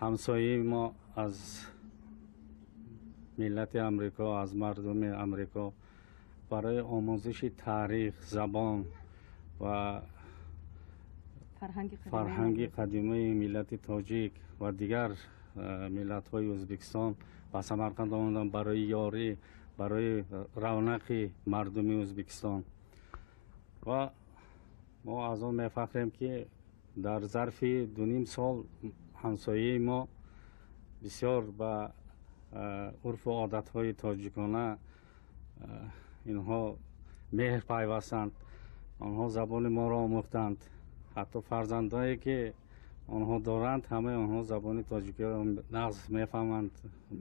همسایه ما از ملت امریکا، از مردم امریکا برای آموزش تاریخ، زبان و فرهنگ قدیمی ملت تاجیک و دیگر ملت های ازبکستان و سمرقند آمدن برای یاری، برای رونق مردم ازبکستان. و ما از آن میفخریم که در ظرف 2.5 سال همسایه ما بسیار به عرف و عادت های تاجیکانه اینها مهر پیوستند. آنها زبان ما را آموختند. حتی فرزندایی که آنها دارند همه آنها زبان تاجیکی را نقض میفهمند،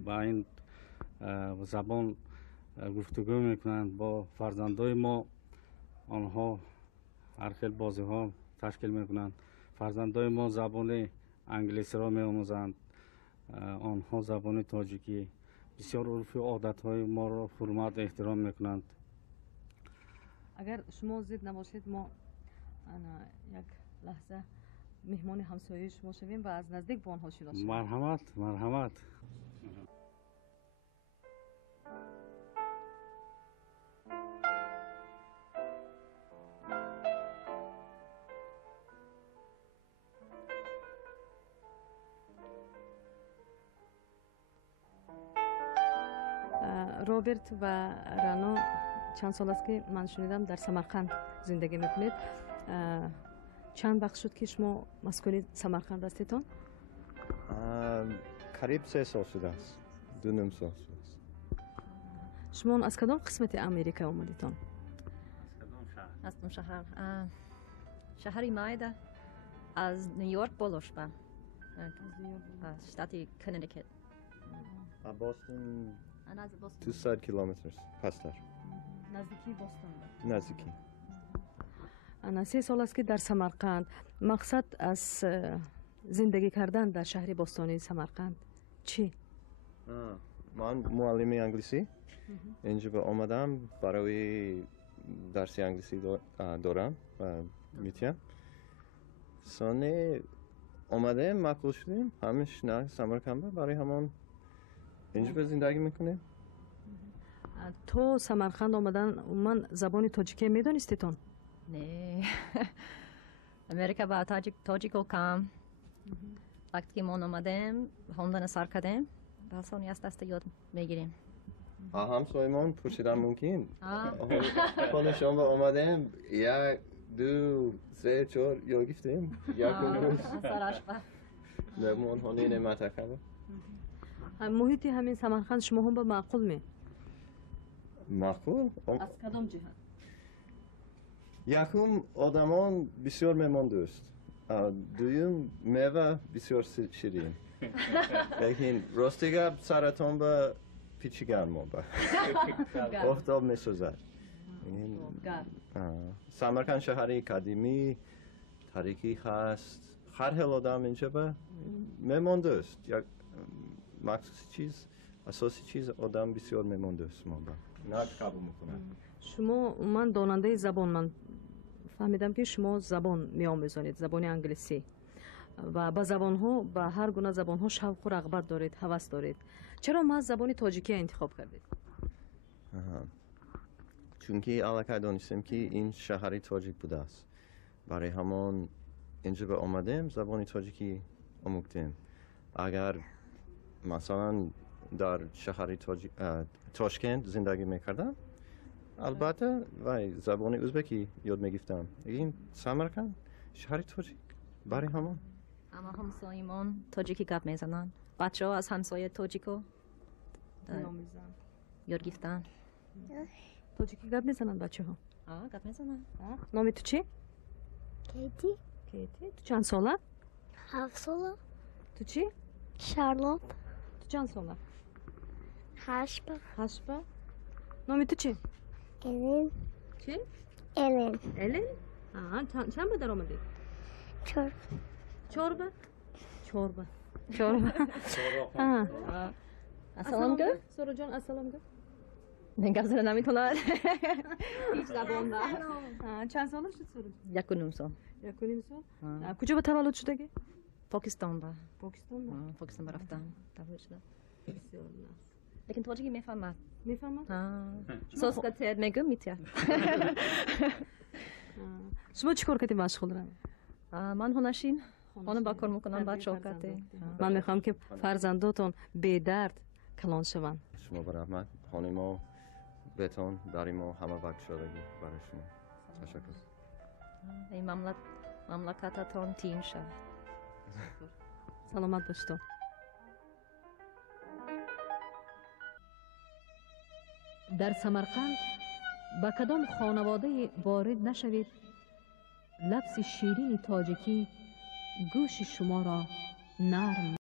با این زبان گفتگو میکنند با فرزندای ما. آنها هر خیل بازی ها تشکیل میکنند. فرزندای ما زبان انگلیسی را میآموزند، آنها زبان تاجیکی. بسیار عرف و عادت های ما را حرمت احترام میکنند. اگر شما زید نباشید ما یک لحظه مهمان همسایه شما شویم و از نزدیک با آنها شناس شویم. مرحمت مرحمت. روبرت و رانا چند سال است که من شنیدم در سمرقند زندگی میکنید. چند وقت شد که شما مسکن سمرقند هستید؟ قریب 3 سال شده است. 2.5 سال شده است. شما از کدام قسمت امریکا آمدید؟ از کدام شهر؟ از کدام شهر؟ شهری مایدا از نیویورک بالوش با از شتات کنیتیکت. بوستون انا از بوستون 200 کیلومتر پستر. نزدیکی بوستون. نزدیکی. انا 3 سال است که در سمرقند. مقصد از زندگی کردن در شهر بوستانی سمرقند چی؟ من معلم انگلیسی اینجا به آمدم برای درس انگلیسی دارم و میتونم. سانه آمده معقول شدیم همش نه سمرقند برای همان اینجا به زندگی میکنیم. تو سمرقند آمدن من زبان تاجیکی میدونستیتون؟ نه امریکا با تاجیکو کام وقتی که ما آمدیم خوندن سر کردیم بسانی از دست یاد میگیریم. همسایه‌مان پرسیدن ممکن خود شما آمدیم 1 2 3 4 یا گفتیم یک روز سرش با نمون هانی نمت کرد. محیط همین سمرقند شما هم به معقول می؟ معقول؟ از کدام جهت؟ یکم آدمان بسیار مهمان دوست. دویم میوه بسیار شیرین. لیکن راستی گپ سرطان به پیچی گرما با آفتاب میسوزد. سمرقند شهری قدیمی تاریخی هست. هر حال آدم اینجا به مهمان دوست. یک مخصوصی چیز اساسی چیز آدم بسیار مهمان دوست ما با نه قبول میکنه. شما من داننده زبان من فهمیدم که شما زبان میآموزید، زبان انگلیسی و با زبان ها با هر گونه زبان ها شوق و رغبت دارید، هوس دارید. چرا ما زبان تاجیکی انتخاب کردید؟ چون که علاقه دانستم که این شهری تاجیک بوده است. برای همان اینجا به آمدیم زبان تاجیکی آموختیم. اگر مثلا در شهری تاشکند زندگی میکردم البته و زبان ازبکی یاد میگفتم. این سمرقند شهری تاجیک برای همان اما همسایه‌مان تاجیکی گپ میزنن. بچه‌ها از همسایه تاجیکو یاد گرفتن. تاجیکی گپ میزنن بچه‌ها؟ گپ میزنن. نام تو چی؟ کیتی. کیتی. تو چند ساله؟ 7 ساله. تو چی؟ شارلوت. تو چند ساله؟ 8. نام تو چی؟ الین. چی؟ الین. الین؟ چند به در آمدی؟ 4. چوربه؟ السلام گو. سورو جان السلام گو. نگاه زنه نمیتونه. هیچ زبان چند ساله شد سورو؟ 1.5 سال. 1.5 سال؟ کجا به تولد شدگی؟ پاکستان با پاکستان پاکستان رفتم تبلیغ شدم بسیار ناز. لیکن تاجیکی میفهمد میفهمم؟ سوز کتر میگم میتیاد شما چیکار کردی مشغول روی؟ من هنشین خانه با کار میکنم با چوکاته من میخوام که فرزنداتون به درد کلان شوند. شما به رحمت خانه ما بتون داری ما همه وقت شدگی برای شما تشکر این مملکتتون تیم شد سلامت باشید. در سمرقند با کدام خانواده وارد نشوید لفظ شیرین تاجیکی گوش شما را نرم